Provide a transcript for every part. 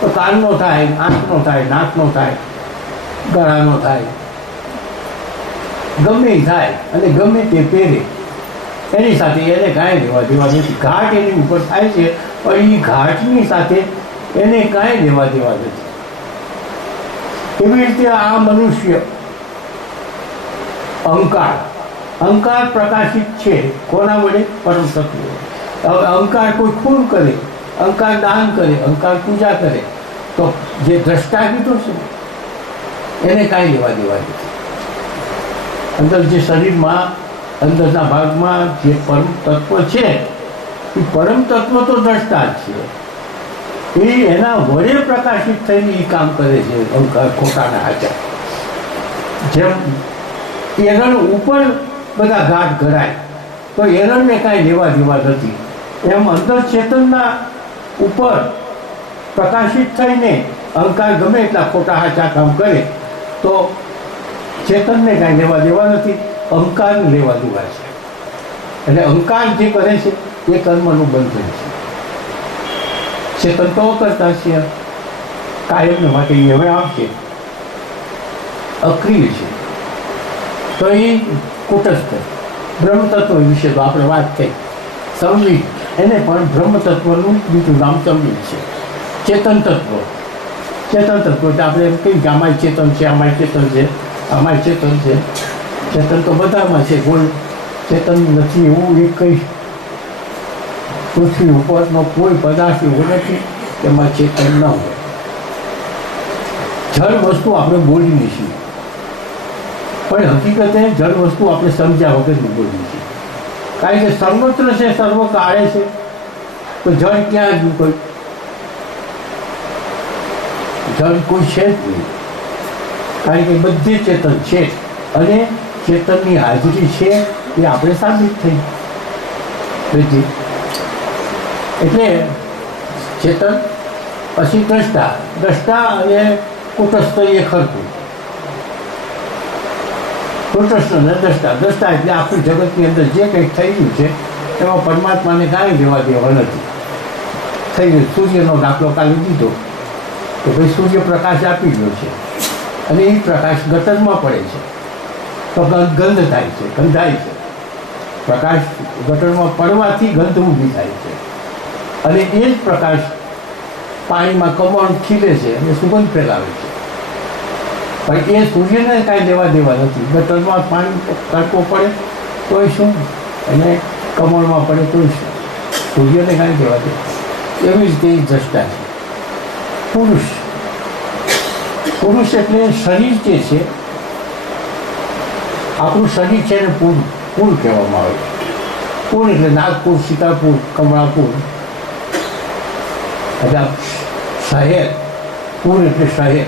તો કાનનો થાય, આંખનો થાય, નાકનો થાય, ગળાનો થાય, ગમે એ થાય અને ગમે તે પહેરે એની સાથે એને કાંઈ લેવા દેવા નથી. ઘાટ એની ઉપર થાય છે પણ એ ઘાટની સાથે એને કાંઈ લેવા દેવા નથી. એવી રીતે આ મનુષ્ય અહંકાર પ્રકાશિત છે કોના વડે? પરમ તત્વ. હવે અહંકાર કોઈ ખૂન કરે, અહંકાર દાન કરે, અહંકાર પૂજા કરે તો જે દ્રષ્ટા કીધો છે એને કાંઈ લેવા દેવા નથી. અંદર જે શરીરમાં અંદરના ભાગમાં જે પરમ તત્વ છે એ પરમ તત્વ તો દ્રષ્ટા જ છે. એ એના વડે પ્રકાશિત થઈને એ કામ કરે છે. અહંકાર ખોટાના આચાર જેમ એરણ ઉપર બધા ઘાટ ઘડાય તો એરણને કાંઈ લેવા દેવા નથી. એમ અંદર ચેતનના ઉપર પ્રકાશિત થઈને અહંકાર ગમે એટલા ખોટા હાચા કામ કરે તો ચેતનને કાંઈ લેવા દેવા નથી, અહંકારને લેવા દેવા છે. એટલે અહંકાર જે કરે છે એ કર્મનું બંધન છે. ચેતન તો કરતા છે કાયમને માટે હવે આવશે અક્રિય છે. તો એ કુટસ્થ બ્રહ્મતત્વ વિશે તો આપણે વાત થઈ. સંવિત એને પણ બ્રહ્મતત્વનું બીજું નામ સંવિત છે. ચેતન તત્વ એટલે આપણે એમ કહીએ કે આમાંય ચેતન છે, આમાંય ચેતન છે, આમાંય ચેતન છે. ચેતન તો બધામાં છે, કોઈ ચેતન નથી એવું એક કંઈ પૃથ્વી ઉપરનો કોઈ પદાર્થ એવો નથી એમાં ચેતન ન હોય. જળ વસ્તુ આપણે બોલીએ છીએ પણ હકીકતે જળ વસ્તુ આપણે સમજ્યા વગર બોલીએ છીએ. કારણ કે સર્વત્ર છે, સર્વ કાળે છે તો જળ ક્યાં ગયું? કોઈ જળ કોઈ છે જ નહીં. કારણ કે બધી ચેતન છે અને ચેતનની હાજરી છે એ આપણે સાબિત થઈ બધી. એટલે ચેતન પછી દ્રષ્ટા અને કુટસ્થ એ ખરતું. કુટસ્થ અને દ્રષ્ટા એટલે આખું જગતની અંદર જે કંઈક થઈ ગયું છે એમાં પરમાત્માને કાંઈ લેવા દેવા નથી. થઈ ગયું. સૂર્યનો દાખલો કાલે દીધો તો ભાઈ સૂર્ય પ્રકાશ આપી ગયો છે અને એ પ્રકાશ ગટરમાં પડે છે તો ગંધ થાય છે, ગંધાય છે. પ્રકાશ ગટરમાં પડવાથી ગંધ ઊભી થાય છે અને એ જ પ્રકાશ પાણીમાં કમળ ખીલે છે અને સુગંધ ફેલાવે છે. પણ એ સૂર્યને કાંઈ લેવા દેવા નથી. ગટરમાં પાણી તડકો પડે તોય શું અને કમળમાં પડે તોય શું, સૂર્યને કાંઈ લેવા દેવા. એવી જ તે દ્રષ્ટા છે. પુરુષ એટલે શરીર જે છે આપણું શરીર છે ને પુર કહેવામાં આવે. પુર એટલે નાગપુર, સીતાપુર, કમળાપુર એટલે શહેર. પુર એટલે શહેર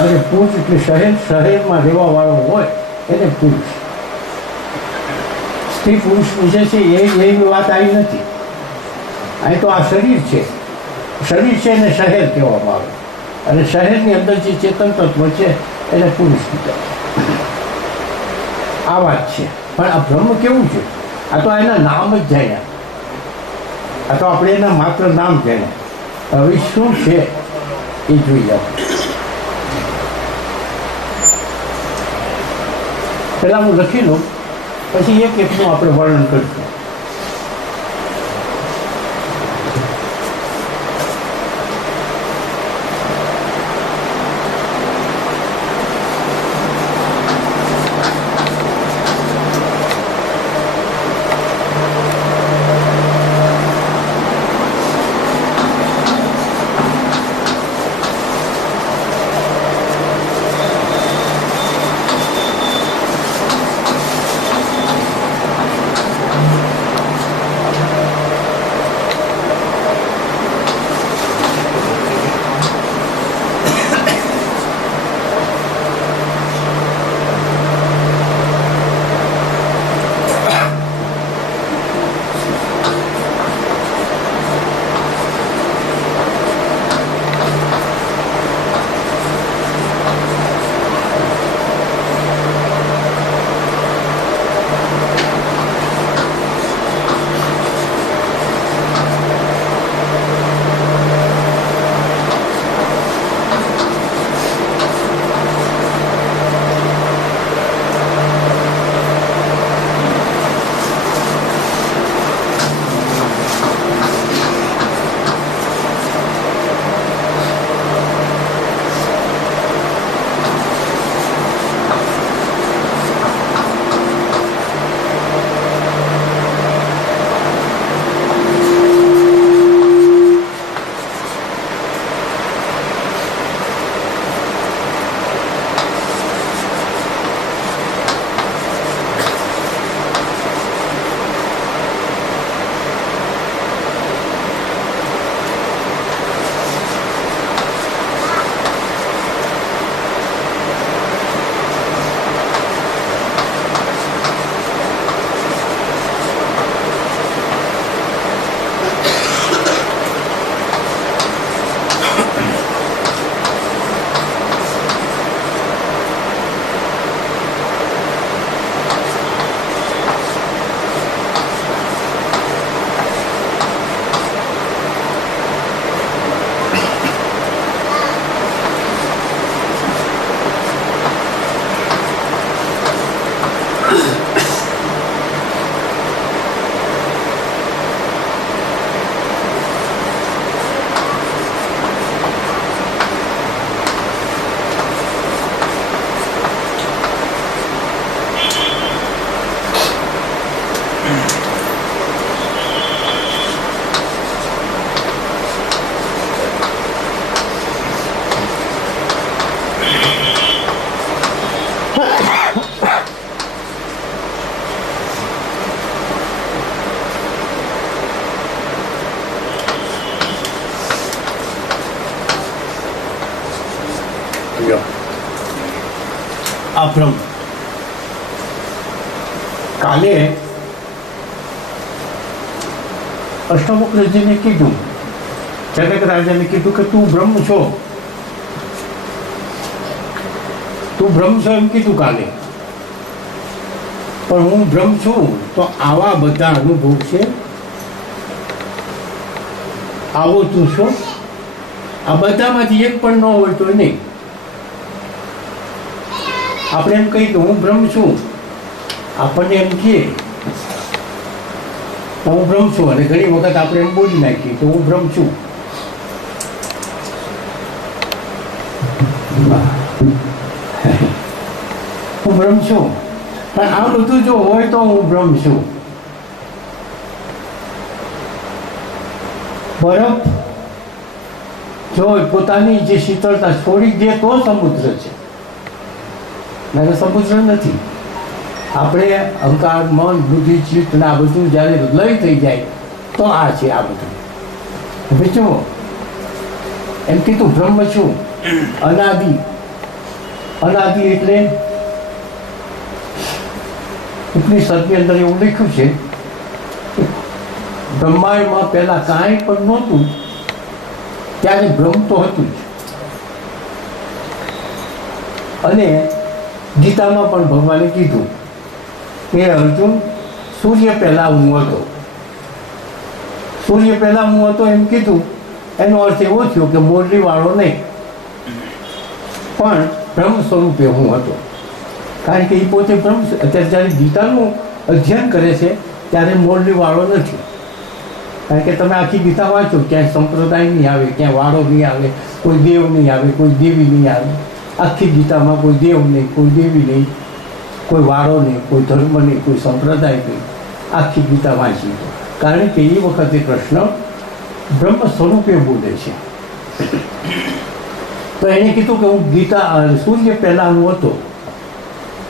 અને પુર એટલે શહેરમાં રહેવાવાળો હોય એને પુરુષ. સ્ત્રી પુરુષનું જે છે એવી વાત આવી નથી. અહીં તો આ શરીર છે એને શહેર કહેવામાં આવે અને શહેરની અંદર જે ચેતન તત્વ છે એને પુરુષ કહેવાય. આ વાત છે. પણ આ બ્રહ્મ કેવું છે? આ તો એના નામ જ જાણ્યા. આ તો આપણે એના માત્ર નામ જાણ્યા. હવે શું છે એ જોઈએ આપણે. પહેલાં હું લખી લઉં પછી એક એકનું આપણે વર્ણન કરીશું. જો આ બ્રહ્મ કાલે અષ્ટમુખજીને કીધું, જનક રાજાને કીધું કે તું બ્રહ્મ છો, તું બ્રહ્મ છો એમ કીધું કાલે. પણ હું બ્રહ્મ છું તો આવા બધા અનુભવ છે, આવો તું છો, આ બધામાંથી એક પણ ન હોય તો નહીં. આપણે એમ કહીએ કે હું બ્રહ્મ છું, આપણને એમ કહીએ હું બ્રહ્મ છું, અને ઘણી વખત આપણે એમ બોલી નાખીએ કે હું બ્રહ્મ છું. હું બ્રહ્મ છું, પણ આ બધું જો હોય તો હું બ્રહ્મ છું. બરફ જો પોતાની જે શીતળતા છોડી દે તો સમુદ્ર છે, નહીં સમુદ્ર નથી. આપણે અહંકાર, મન, બુદ્ધિ, ચિત્ત ને આ બધું જ્યારે લય થઈ જાય તો આ છે આ બધું. હવે જુઓ, એમ કીધું બ્રહ્મ છું, અનાદિ. અનાદિ એટલે ઉપનિષદની અંદર એવું લખ્યું છે કે બ્રહ્માંડમાં પહેલા કાંઈ પણ નહોતું ત્યારે બ્રહ્મ તો હતું જ. અને ગીતામાં પણ ભગવાને કીધું કે અર્જુન, સૂર્ય પહેલા હું હતો. સૂર્ય પહેલા હું હતો એમ કીધું, એનો અર્થ એવો થયો કે મોરલીવાળો નહીં, પણ બ્રહ્મ સ્વરૂપે હું હતો. કારણ કે એ પોતે બ્રહ્મ. અત્યારે જ્યારે ગીતાનું અધ્યયન કરે છે ત્યારે મોરલીવાળો નથી. કારણ કે તમે આખી ગીતા વાંચો, ક્યાંય સંપ્રદાય નહીં આવે, ક્યાંય વાળો નહીં આવે, કોઈ દેવ નહીં આવે, કોઈ દેવી નહીં આવે. આખી ગીતામાં કોઈ દેવ નહીં, કોઈ દેવી નહીં, કોઈ વાળો નહીં, કોઈ ધર્મ નહીં, કોઈ સંપ્રદાય નહીં. આખી ગીતા વાંચી. કારણ કે એ વખતે કૃષ્ણ બ્રહ્મ સ્વરૂપે બોલે છે. તો એણે કીધું કે હું ગીતા સૂર્ય પહેલાં હું હતો,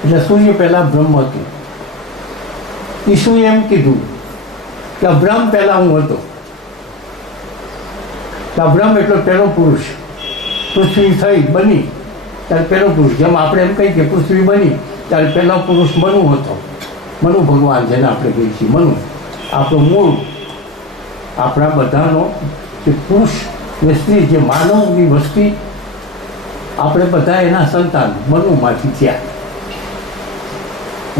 એટલે સૂર્ય પહેલાં બ્રહ્મ હતું. ઈશુએ એમ કીધું કે બ્રહ્મ પહેલાં હું હતો. બ્રહ્મ એટલો પહેલો પુરુષ. પૃથ્વી થઈ બની ત્યારે પહેલો પુરુષ. જેમ આપણે એમ કહીએ કે પૃથ્વી બની ત્યારે પહેલો પુરુષ મનુ હતો. મનુ ભગવાન, જેને આપણે કહીએ છીએ મનુ. આપણું મૂળ, આપણા બધાનો જે પુરુષ ને સ્ત્રી, જે માનવની વસ્તી, આપણે બધા એના સંતાન મનુમાંથી થયા.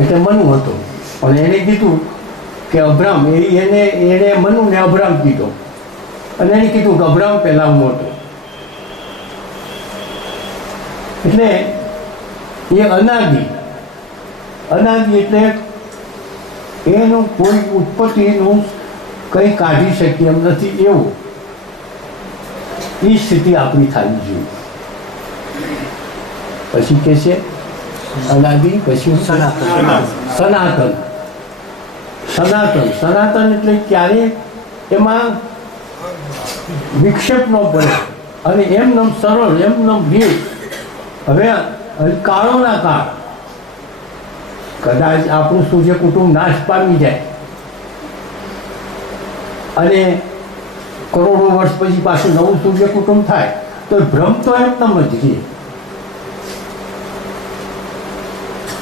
એટલે મનુ હતો. અને એણે કીધું કે અબ્રામ, એણે મનુને અબ્રામ કીધો. અને એણે કીધું કે અબ્રામ પહેલાં હું હતો. એટલે એ અનાદિ. અનાદિ એટલે એનું કોઈ ઉત્પત્તિનું કંઈ કાઢી શકીએ એમ નથી એવું. એ સ્થિતિ આપણી થવી જોઈએ. પછી કે છે અનાદિ, પછી સનાતન. સનાતન સનાતન એટલે ક્યારે એમાં વિક્ષેપ ન પડે અને એમનેમ સરળ, એમનેમ રીત. હવે કાળોના કાળ, કદાચ આપણું સૂર્ય કુટુંબ નાશ પામી જાય અને કરોડો વર્ષ પછી પાછું નવું સૂર્ય કુટુંબ થાય તો ભ્રમ તો એમનેમ જ રહે.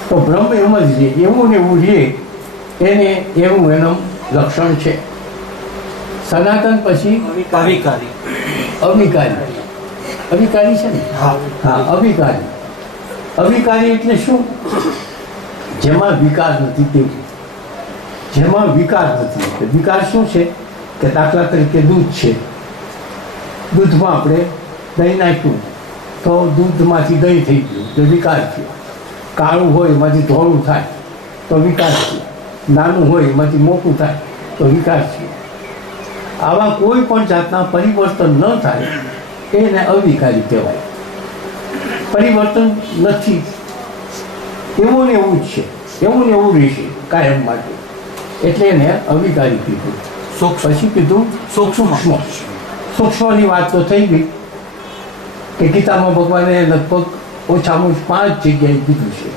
તો બ્રહ્મ એમ જ રહે, એવું ને એવું રહે. એને એવું એનું લક્ષણ છે. સનાતન પછી અવિકારી. અવિકારી છે ને? હા, અવિકારી. અવિકારી એટલે શું? જેમાં વિકાર નથી તેવું. જેમાં વિકાર નથી. વિકાર શું છે? કે દાખલા તરીકે દૂધ છે. દૂધમાં આપણે દહીં નાખ્યું તો દૂધમાંથી દહીં થઈ ગયું તો વિકાર થયો. કાળું હોય એમાંથી ધોળું થાય તો વિકાર થયો. નાનું હોય એમાંથી મોટું થાય તો વિકાર થયો. આવા કોઈ પણ જાતના પરિવર્તન ન થાય એને અવિકારી કહેવાય. પરિવર્તન નથી, એવું ને એવું જ છે, એવું ને એવું રહેશે કાયમ માટે. એટલે એને અવિકારી કીધું. પછી કીધું સૂક્ષ્મ. સૂક્ષ્મની વાત તો થઈ ગઈ કે ગીતામાં ભગવાને લગભગ ઓછામાં ઓછું 5 જગ્યાએ કીધું છે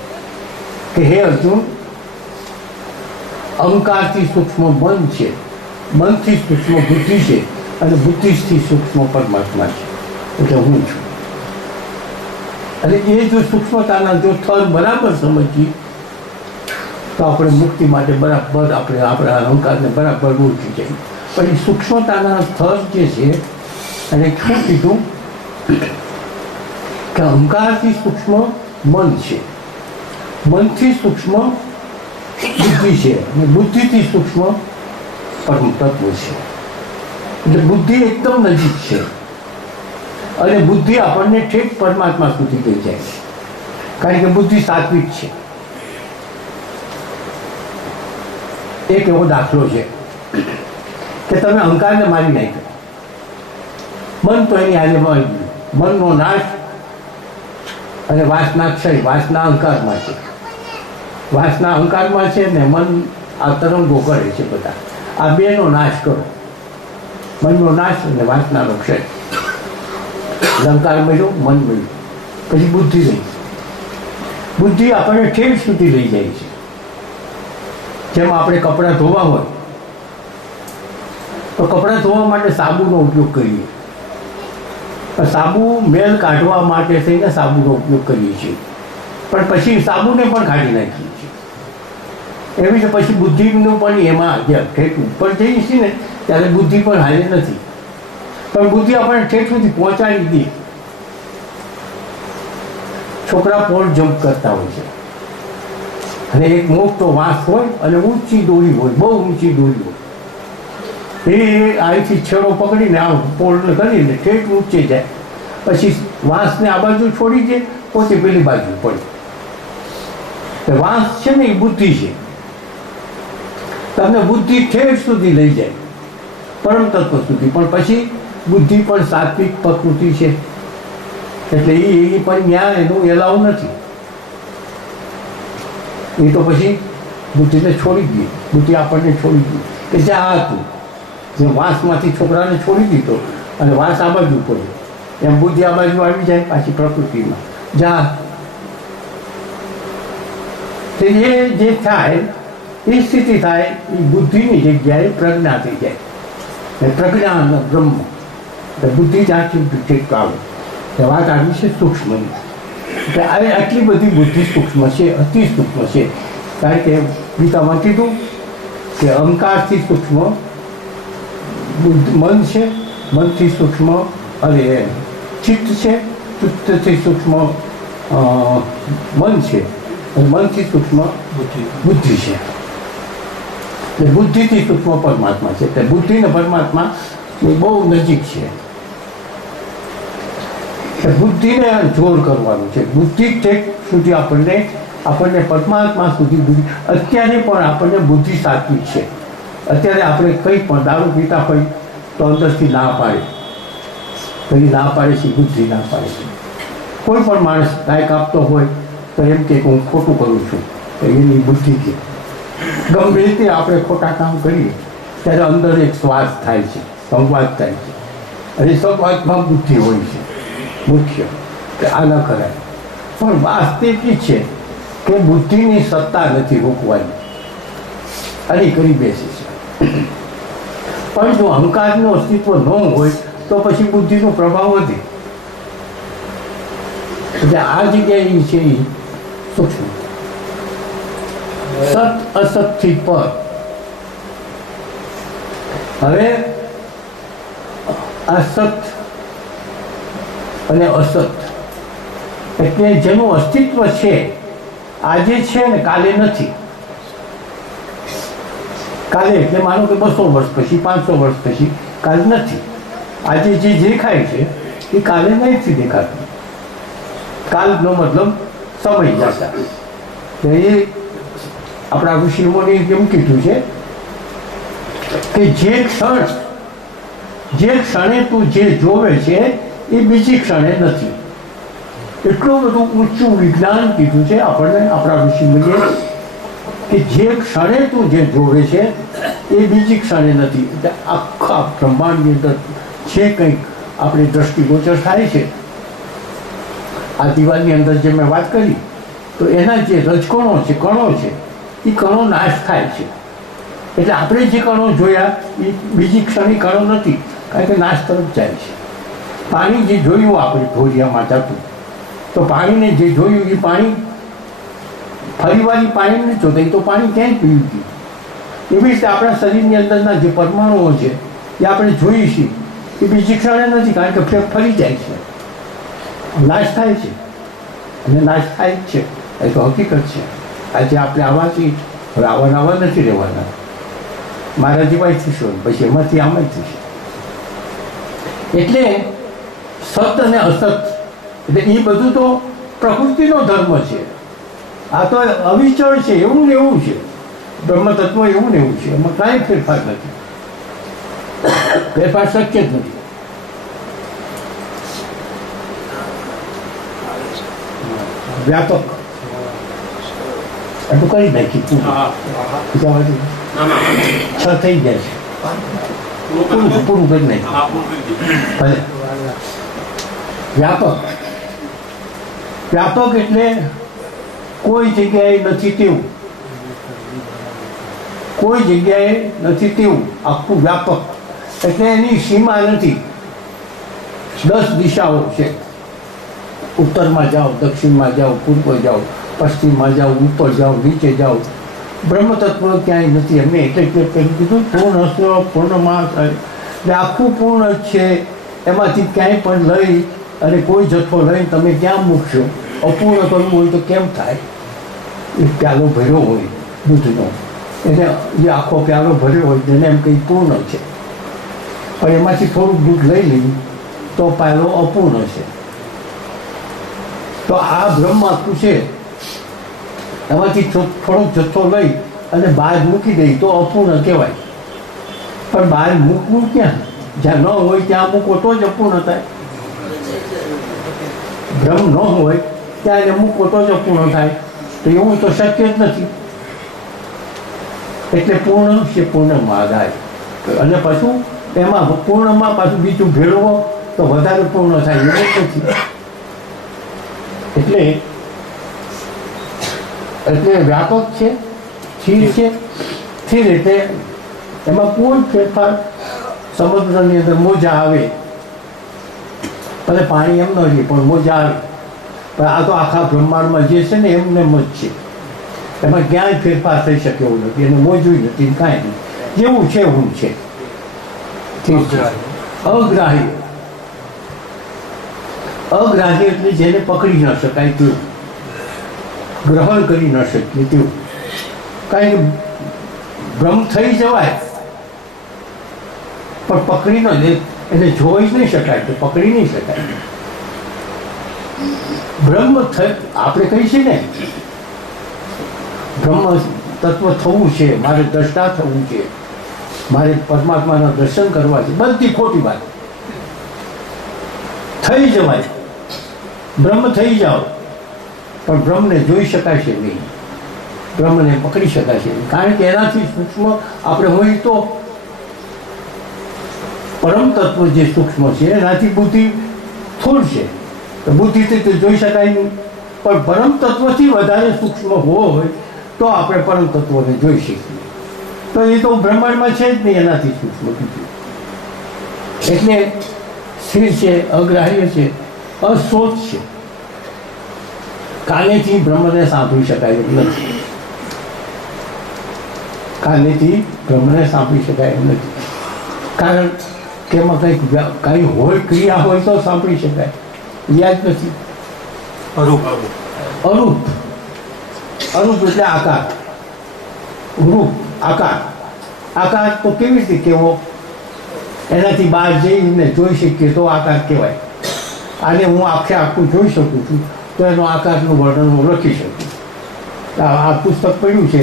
કે હે અર્જુન, અહંકારથી સૂક્ષ્મ મન છે, મનથી સૂક્ષ્મ બુદ્ધિ છે, અને બુદ્ધિથી સૂક્ષ્મ પરમાત્મા છે. એટલે હું છું. અને એ જો સૂક્ષ્મતાના જો થર બરાબર સમજીએ તો આપણે મુક્તિ માટે બરાબર આપણે અહંકારને બરાબર ઓળખી જઈએ. પણ એ સૂક્ષ્મતાના થર જે છે અને શું કીધું કે અહંકારથી સૂક્ષ્મ મન છે, મનથી સૂક્ષ્મ બુદ્ધિ છે અને બુદ્ધિથી સૂક્ષ્મ પરમ તત્વ છે. એટલે બુદ્ધિ એકદમ નજીક છે અને બુદ્ધિ આપણને ઠેક પરમાત્મા સુધી લઈ જાય છે, કારણ કે બુદ્ધિ સાત્વિક છે. એક એવો દાખલો છે કે તમે અહંકારને મારી નાખ્યો, મન તો એની આજે મળી ગયું. મનનો નાશ અને વાસના ક્ષય, વાસના અહંકારમાં છે, વાસના અહંકારમાં છે ને મન આ તરંગો કરે છે બધા. આ બેનો નાશ કરો, મનનો નાશ અને વાસનાનો ક્ષય. અહંકાર મળ્યો, મન મળ્યું, પછી બુદ્ધિ રહી. બુદ્ધિ આપણને ઠેર સુધી લઈ જાય છે. જેમ આપણે કપડાં ધોવા હોય તો કપડાં ધોવા માટે સાબુનો ઉપયોગ કરીએ, સાબુ મેલ કાઢવા માટે થઈને સાબુનો ઉપયોગ કરીએ છીએ, પણ પછી સાબુને પણ કાઢી નાખીએ છીએ. એવી રીતે પછી બુદ્ધિનું પણ એમાં જે ઠેઠ ઉપર જઈએ છીએ ને ત્યારે બુદ્ધિ પણ હાજર નથી, પણ બુદ્ધિ આપણને ઠેઠ સુધી પહોંચાડી દે. છોકરા પોલ જમ્પ કરતા હોય છે અને એક મોટો વાંસ હોય અને ઊંચી દોરી હોય, બહુ ઊંચી દોરી હોય. એ અહીંથી છેડો પકડીને આમ પોલને કરીને ઠેઠ ઊંચે જાય, પછી વાંસને આ બાજુ છોડી દે, પોતે પેલી બાજુ પડે. વાંસ છે ને એ બુદ્ધિ છે, તમને બુદ્ધિ ઠેઠ સુધી લઈ જાય, પરમ તત્વ સુધી. પણ પછી બુદ્ધિ પણ સાત્વિક પ્રકૃતિ છે એટલે એ પણ ત્યાં એનું એલાવ નથી. એ તો પછી બુદ્ધિને છોડી દઈએ, બુદ્ધિ આપણને છોડી દઈએ કે જ્યાં હતું જે વાંસમાંથી છોકરાને છોડી દીધો અને વાંસ આ બાજુ પડ્યો, એમ બુદ્ધિ આ બાજુ આવી જાય પાછી પ્રકૃતિમાં. જ્યાં એ જે થાય એ સ્થિતિ થાય એ બુદ્ધિની જગ્યાએ પ્રજ્ઞા થઈ જાય. પ્રજ્ઞા બ્રહ્મ બુદ્ધિ જ્યાંથી ઠીક આવે એ વાત આવી છે સૂક્ષ્મની. એટલે આટલી બધી બુદ્ધિ સૂક્ષ્મ છે, અતિ સૂક્ષ્મ છે. કારણ કે ગીતામાં કીધું કે અહંકારથી સૂક્ષ્મ મન છે, મનથી સૂક્ષ્મ અરે ચિત્ત છે, ચિત્તથી સૂક્ષ્મ મન છે અને મનથી સૂક્ષ્મ બુદ્ધિ છે. એટલે બુદ્ધિથી સૂક્ષ્મ પરમાત્મા છે. એટલે બુદ્ધિ ને પરમાત્મા એ બહુ નજીક છે. બુદ્ધિને જોર કરવાનું છે. બુદ્ધિ ઠેક સુધી આપણને પરમાત્મા સુધી. અત્યારે પણ આપણને બુદ્ધિ સાત્વિક છે. અત્યારે આપણે કંઈ પણ દારૂ પીતા હોય તો અંદરથી ના પાડે, કઈ ના પાડે છે, બુદ્ધિ ના પાડે છે. કોઈ પણ માણસ ગાય કાપતો હોય તો એમ કે હું ખોટું કરું છું, તો એની બુદ્ધિ કે ગમે રીતે આપણે ખોટા કામ કરીએ ત્યારે અંદર એક શ્વાસ થાય છે, સંવાદ થાય છે, અને સંવાદમાં બુદ્ધિ હોય છે મુખ્ય કે આ ન કરાય. પણ વાસ્તવિક છે કે બુદ્ધિની સત્તા નથી રોકવાની, અને કરી બેસે છે. પણ જો અહંકારનું અસ્તિત્વ ન હોય તો પછી બુદ્ધિનો પ્રભાવ વધે. એટલે આ જગ્યાએ છે એ સૂક્ષ્મ સત અસતથી પર. હવે આ સત અને અસત એટલે જેનું અસ્તિત્વ છે આજે છે ને કાલે નથી. કાલે એટલે માનો કે 200 વર્ષ પછી, 500 વર્ષ પછી કાલ નથી. આજે જે દેખાય છે એ કાલે નથી દેખાતું. કાલનો મતલબ સમય જતા. એ આપણા ઋષિઓને કેમ કીધું છે કે જે ક્ષણે તું જે જોવે છે એ બીજી ક્ષણે નથી. એટલું બધું ઊંચું વિજ્ઞાન કીધું છે આપણને આપણા ઋષિમુનિએ કે જે ક્ષણે તું જે જોવે છે એ બીજી ક્ષણે નથી. એટલે આખા બ્રહ્માંડની અંદર જે કંઈક આપણી દ્રષ્ટિગોચર થાય છે, આ દિવાલની અંદર જે મેં વાત કરી તો એના જે રજકણો છે, કણો છે, એ કણો નાશ થાય છે. એટલે આપણે જે કણો જોયા એ બીજી ક્ષણે કણો નથી, કારણ કે નાશ તરફ જાય છે. પાણી જે જોયું આપણે ધોરિયામાં જતું તો પાણીને જે જોયું એ પાણી ફરીવાર એ પાણી નથી જોતા, એ તો પાણી ક્યાંય પીવું હતું. એવી રીતે આપણા શરીરની અંદરના જે પરમાણુઓ છે એ આપણે જોઈએ છીએ એ બીજી ક્ષણે નથી, કારણ કે ફરી જાય છે, નાશ થાય છે અને નાશ થાય જ છે. એ તો હકીકત છે. આજે આપણે આવાથી હવે આવા નથી રહેવાના. મારા જેવાય થશો પછી એમાંથી આમાં થશે. એટલે સત અને અસત એટલે એ બધું તો પ્રકૃતિનો ધર્મ છે. આ તો અવિચળ છે, એવું ને એવું છે. બ્રહ્મ તત્વ એવું ને એવું છે, એમાં કાંઈ ફેરફાર નથી. ફેરફાર શક્ય જ નથી. વ્યાપક એટલું કરી નાખી છ થઈ જાય છે, પૂરું કરી નાખ્યું. વ્યાપક વ્યાપક એટલે કોઈ જગ્યાએ નથી તેવું, કોઈ જગ્યાએ નથી તેવું, આખું વ્યાપક એટલે એની સીમા નથી. 10 દિશાઓ છે. ઉત્તરમાં જાઓ, દક્ષિણમાં જાઓ, પૂર્વ જાઓ, પશ્ચિમમાં જાઓ, ઉપર જાઓ, નીચે જાઓ. બ્રહ્મ તત્વ ક્યાંય નથી. અમે એટલે કીધું પૂર્ણ સ્વ પૂર્ણમાં, એટલે આખું પૂર્ણ જ છે. એમાંથી ક્યાંય પણ લઈ અને કોઈ જથ્થો લઈને તમે ક્યાં મૂકશો? અપૂર્ણ કરવું હોય તો કેમ થાય? એ પ્યાલો ભર્યો હોય દૂધનો, એને જે આખો પ્યાલો ભર્યો હોય તેને એમ કંઈ પૂર્ણ છે, પણ એમાંથી થોડુંક દૂધ લઈ લીધું તો પ્યાલો અપૂર્ણ છે. તો આ બ્રહ્મ આખું છે, એમાંથી થોડોક જથ્થો લઈ અને બહાર મૂકી દઈ તો અપૂર્ણ કહેવાય. પણ બહાર મૂકવું ક્યાં? જ્યાં ન હોય ત્યાં મૂકો તો જ અપૂર્ણ થાય. બ્રહ્મ ન હોય ત્યાં એને મૂકો તો જ અપૂર્ણ થાય. તો એવું તો શક્ય જ નથી. એટલે પૂર્ણ છે પૂર્ણમાં આધાર. અને પાછું એમાં પૂર્ણમાં પાછું બીજું ભેળવો તો વધારે પૂર્ણ થાય એવું નથી. એટલે વ્યાપક છે, સ્થિર છે. સ્થિર એટલે એમાં કોઈ ફેરફાર. સમુદ્રની અંદર મોજા આવે, ભલે પાણી એમ ન રહે પણ મોજા આવે. પણ આ તો આખા બ્રહ્માંડમાં જે છે ને એમને જ છે. એમાં ક્યાંય ફેરફાર થઈ શકે એવું નથી. એને મોજું નથી, કાંઈ નહીં. જેવું છે એવું છે. અગ્રાહ્ય. અગ્રાહ્ય એટલે જેને પકડી ન શકાય તેવું, ગ્રહણ કરી ન શકીએ તેવું. કારણ કે બ્રહ્મ થઈ જવાય પણ પકડી ન લે, એને જોઈ જ નહીં શકાય, તો પકડી નહીં શકાય. બ્રહ્મ આપણે કહીએ છીએ ને બ્રહ્મ તત્વ થવું છે, મારે દ્રષ્ટા થવું છે, મારે પરમાત્માના દર્શન કરવા છે, બધી ખોટી વાત. થઈ જવાય, બ્રહ્મ થઈ જાઓ પણ બ્રહ્મને જોઈ શકાશે નહીં, બ્રહ્મને પકડી શકાશે નહીં. કારણ કે એનાથી સૂક્ષ્મ આપણે હોય તો પરમ તત્વ જે સૂક્ષ્મ છે એનાથી બુદ્ધિ સ્થૂળ છે, તો બુદ્ધિથી તો જોઈ શકાય નહીં. પણ પરમ તત્વથી વધારે સૂક્ષ્મ હોય તો આપણે પરમ તત્વને જોઈ શકીએ. તો એ તો બ્રહ્માંડમાં છે જ નહીં એનાથી સૂક્ષ્મ બીજું. એટલે સ્થિર છે, અગ્રાહ્ય છે, અશ્રોત છે. કાનેથી બ્રહ્મને સાંભળી શકાય એમ નથી. કાનેથી બ્રહ્મને સાંભળી શકાય એમ નથી. કારણ કે એમાં કંઈ હોય, ક્રિયા હોય તો સાંભળી શકાય. યાદ નથી. અરૂપ. અરૂપ એટલે આકાર. રૂપ, આકાર. આકાર તો કેવી રીતે કેવો? એનાથી બહાર જઈને જોઈ શકીએ તો આકાર કહેવાય. આને હું આખું જોઈ શકું છું તો એનો આકારનું વર્ણન હું લખી શકું. આ પુસ્તક પડ્યું છે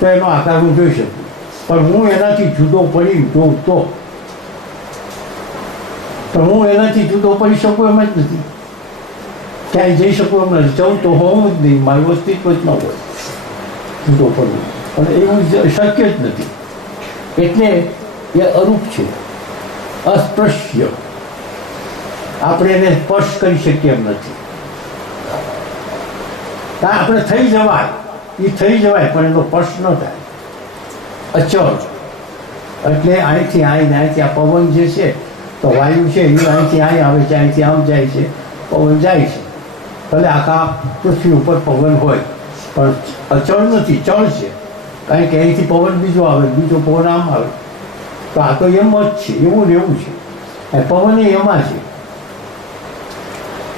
તો એનો આકાર હું જોઈ શકું. પણ હું એનાથી જુદો પડી જોઉં તો પણ હું એનાથી જુદો પડી શકું એમ જ નથી. ક્યાંય જઈ શકું એમ નથી. જવું તો હોવું જ નહીં, મારું અસ્તિત્વ જ ન હોય જુદો પડવું. અને એવું શક્ય જ નથી. એટલે એ અરૂપ છે, અસ્પૃશ્ય. આપણે એને સ્પર્શ કરી શકીએ એમ નથી. આપણે થઈ જવાય, એ થઈ જવાય પણ એનો સ્પર્શ ન થાય. અચળ એટલે અહીંથી અહીંથી આ પવન જે છે તો વાયુ છે એ અહીંથી અહીં આવે છે, અહીંથી આમ જાય છે, પવન જાય છે. ભલે આખા પૃથ્વી ઉપર પવન હોય પણ અચળ નથી, ચળ છે. કારણ કે અહીંથી પવન બીજો આવે, બીજો પવન આમ આવે. તો આ તો એમ જ છે, એવું ને એવું છે. એ પવન એ એમાં છે.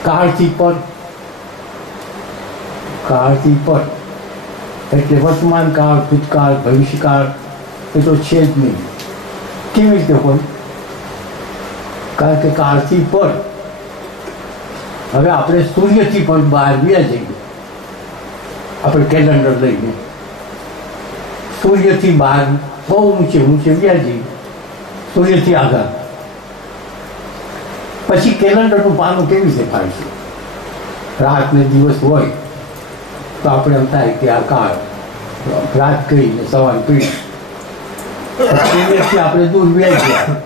કાળથી પર, કાળથી પર એટલે વર્તમાન કાળ, ભૂતકાળ, ભવિષ્યકાળ એ તો છે જ નહીં. કેવી રીતે હોય? કારણ કે કાળથી પર. હવે આપણે સૂર્યથી પણ બહાર વ્યા જઈએ, આપણે કેલેન્ડર લઈને સૂર્યથી બહાર બહુ ઊંચે ઊંચે વ્યા જઈએ, સૂર્યથી આગળ. પછી કેલેન્ડરનું પાનું કેવી રીતે ફાળશે? રાત ને દિવસ હોય તો આપણે એમ થાય કે આ કાળ, રાત કહી ને સવાર કહી. સૂર્યથી આપણે દૂર વ્યા ગયા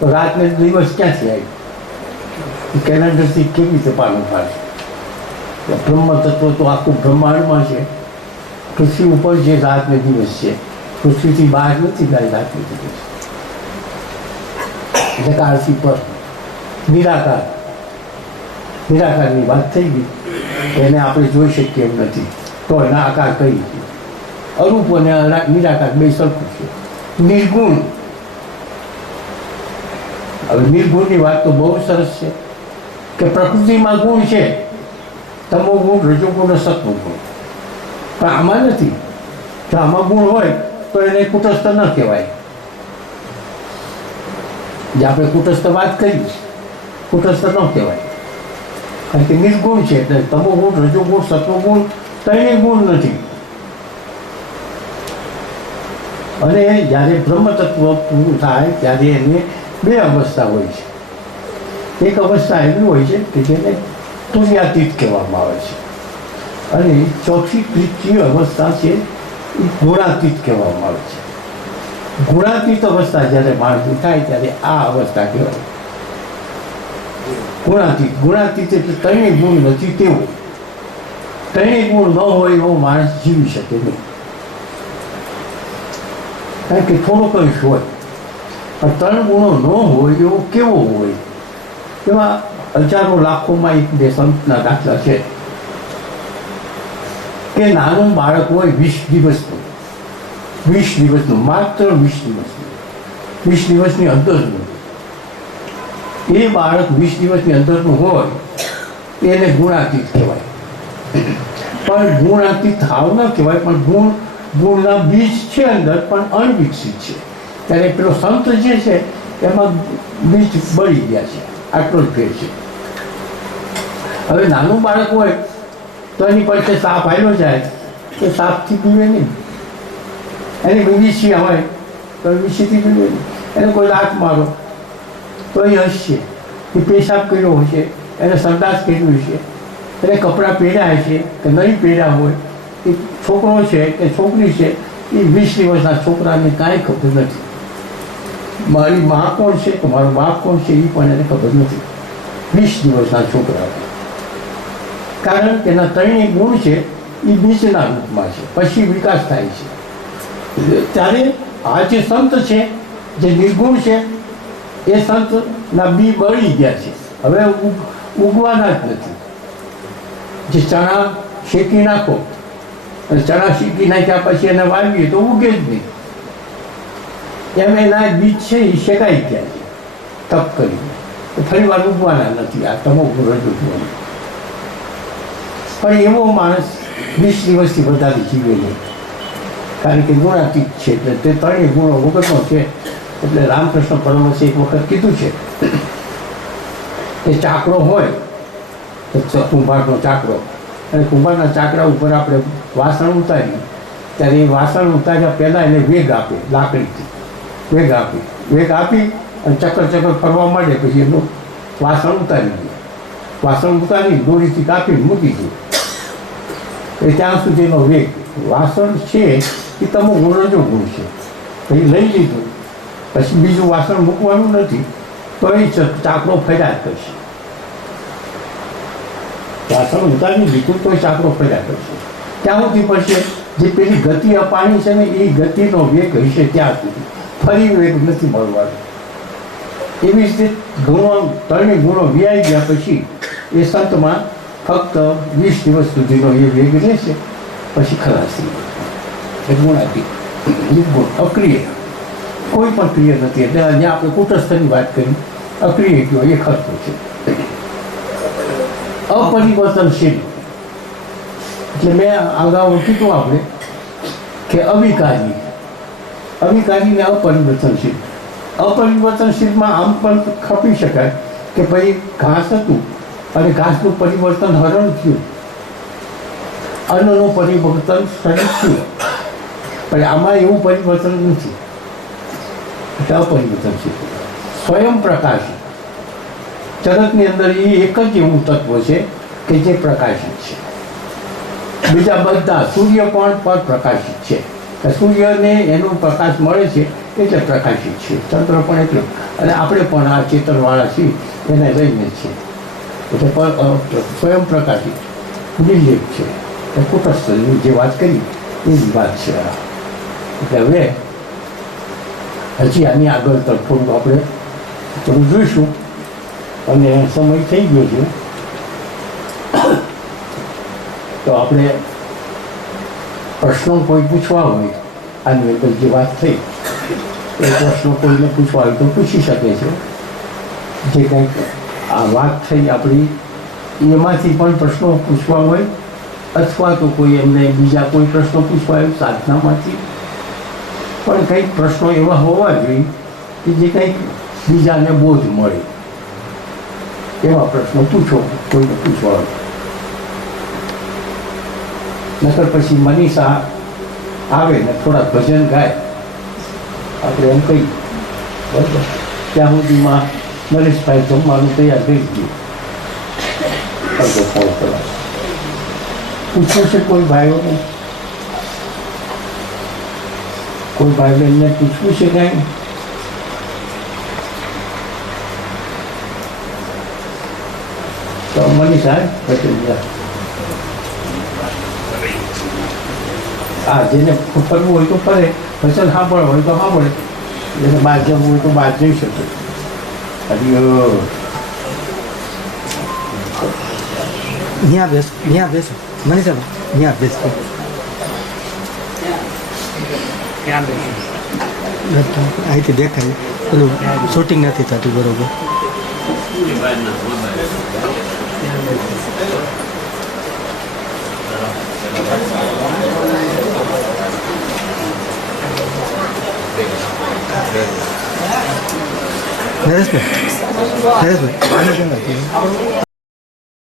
તો રાત ને દિવસ ક્યાંથી આવી? કેલેન્ડરથી કેવી રીતે પાનું ફાળશે? બ્રહ્મ તત્વ તો આખું બ્રહ્માંડમાં છે. પૃથ્વી ઉપર જે રાત ને દિવસ છે, પૃથ્વીથી બહાર નથી ગઈ રાત ને દિવસ. એટલે કાળથી પર નિરાકાર, નિરાકારની વાત થઈ ગઈ. એને આપણે જોઈ શકીએ એમ નથી, તો એના આકાર કરી. અરૂપ અને નિરાકાર બે સરખું છે. નિર્ગુણ, હવે નિર્ગુણની વાત તો બહુ સરસ છે કે પ્રકૃતિમાં ગુણ છે, તમો ગુણ, રજોગુણ, સત્વ ગુણ. પણ આમાં નથી. જો આમાં ગુણ હોય તો એને કુટસ્થ ન કહેવાય. જે આપણે કુટસ્થ વાત કરી, કુટસ્થ ન કહેવાય. કારણ કે નિર્ગુણ છે એટલે તમો ગુણ, રજોગુણ, સત્વગુણ ત્રણેય ગુણ નથી. અને જ્યારે બ્રહ્મ તત્વ પૂરું થાય ત્યારે એને બે અવસ્થા હોય છે. એક અવસ્થા એવી હોય છે કે જેને તુર્યાતીત કહેવામાં આવે છે, અને ચોથી ત્રીજી અવસ્થા છે એ ગુણાતીત કહેવામાં આવે છે. ગુણાતીત અવસ્થા જ્યારે માણસની થાય ત્યારે આ અવસ્થા કહેવાય ગુણાતીત. ગુણાતીત એટલે ત્રણેય ગુણ નથી તેવો. ત્રણેય ગુણ ન હોય એવો માણસ જીવી શકે નહીં. કારણ કે થોડો કંઈક હોય, પણ ત્રણ ગુણો ન હોય એવો કેવો હોય? એમાં હજારો લાખોમાં એક બે સંતના દાખલા છે કે નાનું બાળક હોય 20 દિવસનું, 20 દિવસનું, માત્ર 20 દિવસનું, 20 દિવસની અંદરનું. એ બાળક 20 દિવસની અંદરનું હોય એને ગુણાતીત કહેવાય. પણ ગુણાતીત હાવ ન કહેવાય, પણ ગુણના બીજ છે અંદર, પણ અણવિકસિત છે. ત્યારે પેલો સંત જે છે એમાં બીજ બળી ગયા છે. આટલો જ ફેર છે. હવે નાનું બાળક હોય તો એની પાસે સાપ આવ્યો જાય તો સાપથી પીવે નહીં. એની વિવિશિયા હોય તો વિષયથી પીવે નહીં. એને કોઈ લાત મારો તો એ હસશે. એ પેશાબ કર્યો હશે, એને સંદાસ કર્યું હશે, એને કપડાં પહેર્યા હશે કે નહીં પહેર્યા હોય. એ છોકરો છે કે છોકરી છે, એ 20 દિવસના છોકરાને કાંઈ ખબર નથી. મારી મા કોણ છે કે મારો બાપ કોણ છે એ પણ એને ખબર નથી. 20 દિવસના છોકરા. કારણ કે એના ત્રણેય ગુણ છે એ બીજના રૂપમાં છે, પછી વિકાસ થાય છે. ત્યારે આ જે સંત છે, જે નિર્ગુણ છે, એ સંતના બી બળી ગયા છે. હવે ઉગવાના જ નથી. જે ચણા શેકી નાખો અને ચણા શેકી નાખ્યા પછી એને વાવીએ તો ઉગે જ નહીં. એમ એના બીજ છે એ શેકાઈ ગયા છે તપ કરીને, ફરી વાર ઉગવાના નથી. આ તમો રજૂ થવાનું. પણ એવો માણસ 20 દિવસથી વધારે જીવે નહીં, કારણ કે ગુણાતીત છે. એટલે તે ત્રણેય ગુણો વગરનો છે. એટલે રામકૃષ્ણ પરમહંસે એક વખત કીધું છે કે ચાકડો હોય તો કુંભારનો ચાકડો, અને કુંભારના ચાકડા ઉપર આપણે વાસણ ઉતારીએ ત્યારે એ વાસણ ઉતાર્યા પહેલાં એને વેગ આપે, લાકડીથી વેગ આપી અને ચક્કર ફરવા માંડે. પછી એનું વાસણ ઉતારી દે. વાસણ ઉતારી દોરીથી કાપી મૂકી દે. એ ત્યાં સુધીનો વેગ. વાસણ છે એ તમો ગુણ જો ગુણ છે. પછી લઈ લીધું, પછી બીજું વાસણ મૂકવાનું નથી તો એ ચાકડો ફર્યા જ કરશે. વાસણ ઉતારી દીધું તો ચાકડો ફર્યા કરશે. ત્યાં સુધી પછી જે પેલી ગતિ અપાણી છે ને એ ગતિનો વેગ હશે ત્યાં સુધી. ફરી વેગ નથી મળવાનો. એવી રીતે ગુણો ત્રણેય ગુણો વ્યાઈ ગયા પછી એ સંતમાં ફક્ત 20 દિવસ સુધીનો એ વેગ રહેશે, પછી ખલાસ થઈ જાય. એ ગુણાતીત, નિર્ગુણ, અક્રિય, કોઈ પણ ક્રિય નથી. એટલે આજે આપણે કુટસ્થની વાત કરી, અક્રિય કયો એ ખર્ચો છે. અપરિવર્તનશીલ એટલે મેં અગાઉ કીધું આપણે કે અવિકારી, અવિકારીને અપરિવર્તનશીલ. અપરિવર્તનશીલમાં આમ પણ ખપી શકાય કે ભાઈ ઘાસ હતું અને ઘાસનું પરિવર્તન હરણ થયું, અન્નનું પરિવર્તન શરીર થયું, પણ આમાં એવું પરિવર્તન નથી. એટલે અપરિવર્તનશીલ. સ્વયં પ્રકાશિત, જગતની અંદર એ એક જ એવું તત્વ છે કે જે પ્રકાશિત છે. બીજા બધા, સૂર્ય પણ પર પ્રકાશિત છે. સૂર્યને એનો પ્રકાશ મળે છે એટલે પ્રકાશિત છે. ચંદ્ર પણ એટલું. અને આપણે પણ આ ચેતનવાળા છીએ એને લઈને છીએ. એટલે સ્વયં પ્રકાશિત નિર્લેપ છે. કુટસ્થની જે વાત કરી એવી વાત છે. એટલે હવે હજી આની આગળ તરફ થોડું આપણે થોડું જોઈશું. અને સમય થઈ ગયો છે તો આપણે પ્રશ્નો કોઈ પૂછવા હોય, આની અંદર જે વાત થઈ એ પ્રશ્નો કોઈને પૂછવા હોય તો પૂછી શકે છે. જે કંઈક આ વાત થઈ આપણી એમાંથી પણ પ્રશ્નો પૂછવા હોય, અથવા તો કોઈ એમને બીજા કોઈ પ્રશ્નો પૂછવા હોય સાધનામાંથી પણ કંઈક પ્રશ્નો એવા હોવા જોઈએ કે જે કંઈક બીજાને બોધ મળે. એવા પ્રશ્નો પૂછો કોઈને પૂછવા હોય. નકર પછી મનીષા આવે ને થોડા ભજન ગાય, આપણે એમ કહી બરાબર, ત્યાં સુધીમાં નરેશભાઈ જમવાનું તૈયાર કરી દીધું. ફોન કરવા પૂછવું છે કોઈ ભાઈઓને, કોઈ ભાઈ બહેનને પૂછવું છે કાંઈ? તો મનીષા પછી હા, જેને ફરવું હોય તો ફરે, ભજન સાંભળવું હોય તો સાંભળે, જેને બહાર જવું હોય તો બહાર જઈ શકે. ત્યાં બેસો મને ચાલો, ત્યાં બેસો. અહીંથી દેખાય પેલું શૂટિંગ નથી થતું બરોબર. નરેશભાઈ